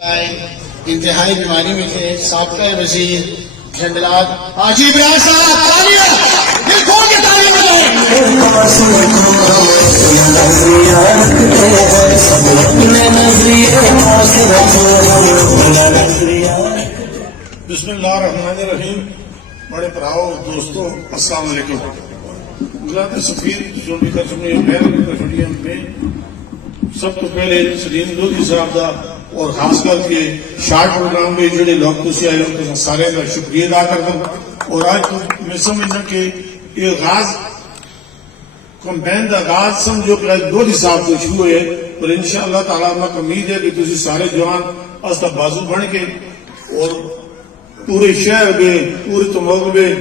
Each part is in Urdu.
انتہائی بیماری میں تھے سابقہ وزیر جنگلات حاجی براز صاحب تالیاں دل کھول کے تالیاں بجائیں. بسم اللہ الرحمن الرحیم. بڑے پراؤ دوستو السلام علیکم. گزرات سفیر جو بھی کرسمے میں سب تو پہلے سلیم لودھی صاحب دا اور خاص کر کے شارٹ پروگرام میں جڑے لوگ تسی آئے ہو سارے کا شکریہ ادا کرتا. اور آج میں سمجھنا کہ یہ آغاز کمپین کا آغاز سمجھو کہ لودھی صاحب کو شروع ہے اور انشاءاللہ تعالیٰ میں امید ہے کہ تسی سارے جوان اس کا بازو بن کے اور پورے شہر میں پورے تموگ میں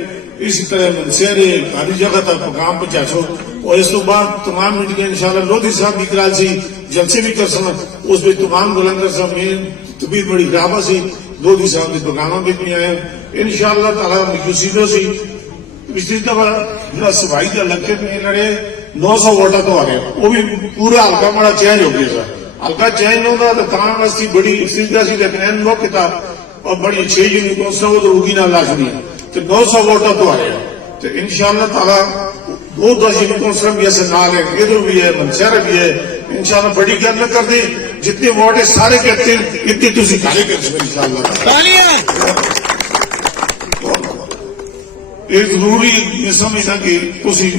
اسی طرح منصیر ہر جگہ تک پیغام پہنچاچو. اور اس تو بعد تمام میڈیا انشاءاللہ لودھی صاحب کی طرح سے جلسے بھی کر سکیں. اس میں تمام گلندر صاحب میں طبیعت بڑی خراب سی لودھی صاحب کے پیغام بھی آئے انشاءاللہ تعالیٰ مجھے سی. پچھلی دفعہ صفائی کا لگتے میں لڑے 900 ووٹر تو آ گئے وہ بھی پورا حلقہ بڑا چینج ہو گیا سر. حلقہ چینج ہوگا تو تمام واسطے بڑی سلسلہ سی لیکن لوگ کتاب اور بڑی اچھی یونیورسٹیوں کو تو ہوگی نہ لازمی ہے تو 900 ووٹر تو آ گیا. تو انشاءاللہ تعالیٰ دو یونیورسٹیوں بھی ایسے نال ہے ادھر بھی ہے منصیر بھی ہے انشاءاللہ بڑی گل نہ کر دیں جتنے ووٹ ہے سارے کہتے ہیں اتنے تسی کھڑے کر سکیں انشاءاللہ. یہ ضروری یہ سمجھنا کہ تسی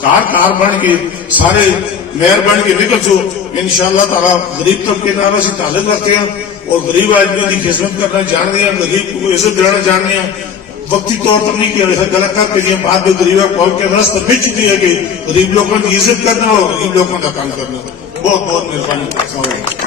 کار بن کے سارے میئر بن کے نکل سو انشاءاللہ تعالیٰ. غریب طبقے نال اسی تعلق رکھتے ہیں اور غریب آدمیوں کی خدمت کرنا جانتے ہیں غریب کو عزت دینا جانتے ہیں. وقتی طور پر نہیں کیا غلط کر کے بعد میں غریبوں کو کے رست مل چکی ہے کہ غریب لوگوں کی عزت کرنا اور غریب لوگوں کا کام کرنا. بہت بہت مہربانی.